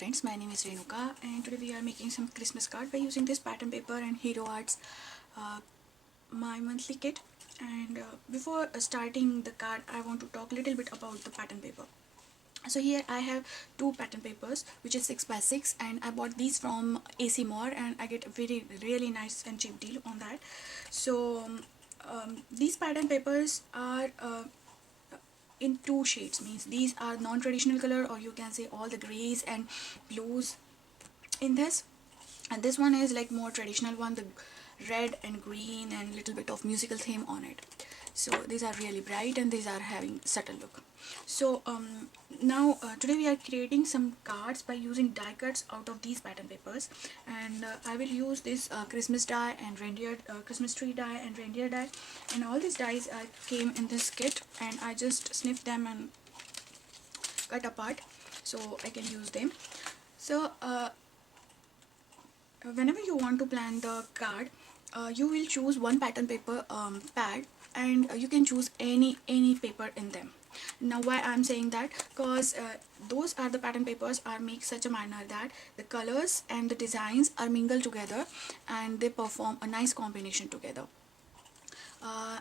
friends, my name is Renuka and today we are making some Christmas card by using this pattern paper and Hero Arts my monthly kit. And before starting the card, I want to talk a little bit about the pattern paper. So here I have two pattern papers which is 6x6, and I bought these from AC More and I get a really nice and cheap deal on that. So these pattern papers are in two shades, means these are non-traditional color, or you can say all the grays and blues in this, and this one is like more traditional one, the red and green and little bit of musical theme on it. So these are really bright and these are having subtle look. So now today we are creating some cards by using die cuts out of these pattern papers, and I will use this Christmas die and reindeer Christmas tree die and reindeer die, and all these dies came in this kit and I just sniffed them and cut apart so I can use them. So whenever you want to plan the card, you will choose one pattern paper pad, and you can choose any paper in them. Now why I'm saying that, because those are the pattern papers are made such a manner that the colors and the designs are mingled together and they perform a nice combination together.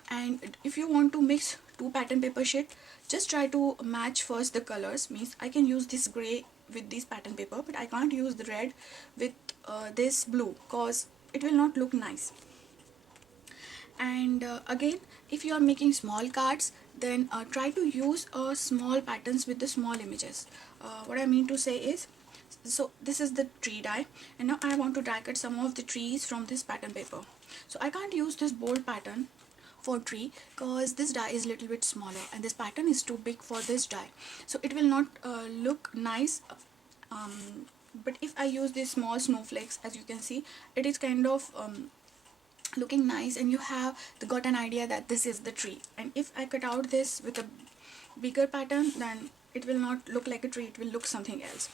And if you want to mix two pattern paper sheet, just try to match first the colors. Means I can use this gray with this pattern paper, but I can't use the red with this blue cause it will not look nice. And again, if you are making small cards, then try to use small patterns with the small images. What I mean to say is, so this is the tree die, and now I want to die cut some of the trees from this pattern paper. So I can't use this bold pattern for tree because this die is little bit smaller and this pattern is too big for this die, so it will not look nice. But if I use these small snowflakes, as you can see, it is kind of looking nice and you have got an idea that this is the tree. And if I cut out this with a bigger pattern, then it will not look like a tree, it will look something else.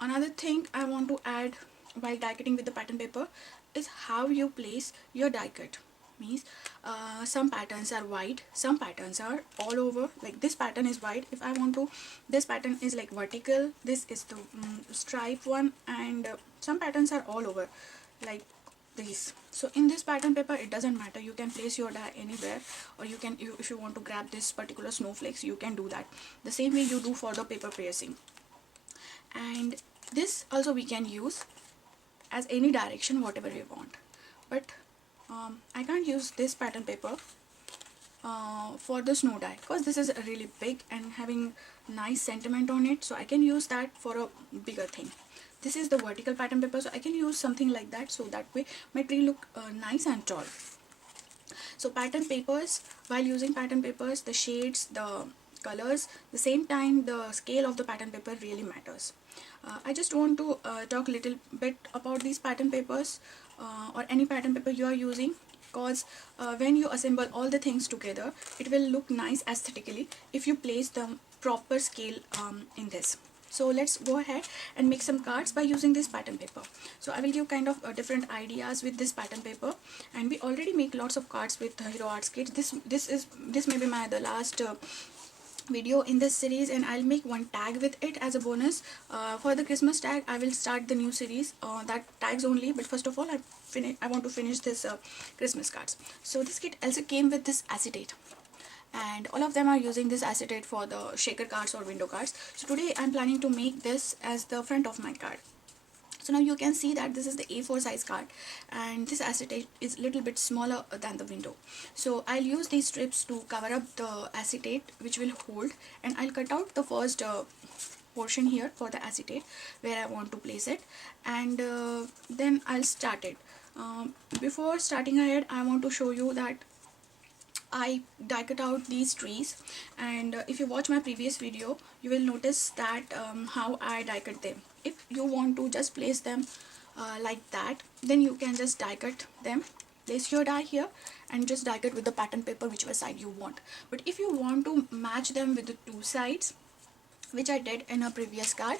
Another thing I want to add while die cutting with the pattern paper is how you place your die cut. Means some patterns are white, some patterns are all over, like this pattern is white. If I want to, this pattern is like vertical, this is the stripe one, and some patterns are all over like this. So in this pattern paper it doesn't matter, you can place your die anywhere, or you can, if you want to grab this particular snowflakes, you can do that the same way you do for the paper piercing. And this also we can use as any direction whatever we want, but I can't use this pattern paper for the snow die because this is really big and having nice sentiment on it, so I can use that for a bigger thing. This is the vertical pattern paper, so I can use something like that, so that way my tree look nice and tall. So pattern papers, while using pattern papers, the shades, the colors, the same time the scale of the pattern paper really matters. I just want to talk a little bit about these pattern papers or any pattern paper you are using, because when you assemble all the things together, it will look nice aesthetically if you place the proper scale in this. So let's go ahead and make some cards by using this pattern paper. So I will give kind of different ideas with this pattern paper, and we already make lots of cards with Hero Arts kit. This may be my the last video in this series, and I'll make one tag with it as a bonus. For the Christmas tag, I will start the new series that tags only, but first of all I want to finish this Christmas cards. So this kit also came with this acetate, and all of them are using this acetate for the shaker cards or window cards. So today I'm planning to make this as the front of my card. So now you can see that this is the A4 size card, and this acetate is little bit smaller than the window. So I'll use these strips to cover up the acetate which will hold, and I'll cut out the first portion here for the acetate where I want to place it, and then I'll start it. Before starting ahead, I want to show you that I die cut out these trees, and if you watch my previous video, you will notice that how I die cut them. If you want to just place them like that, then you can just die cut them. Place your die here and just die cut with the pattern paper whichever side you want. But if you want to match them with the two sides, which I did in a previous card,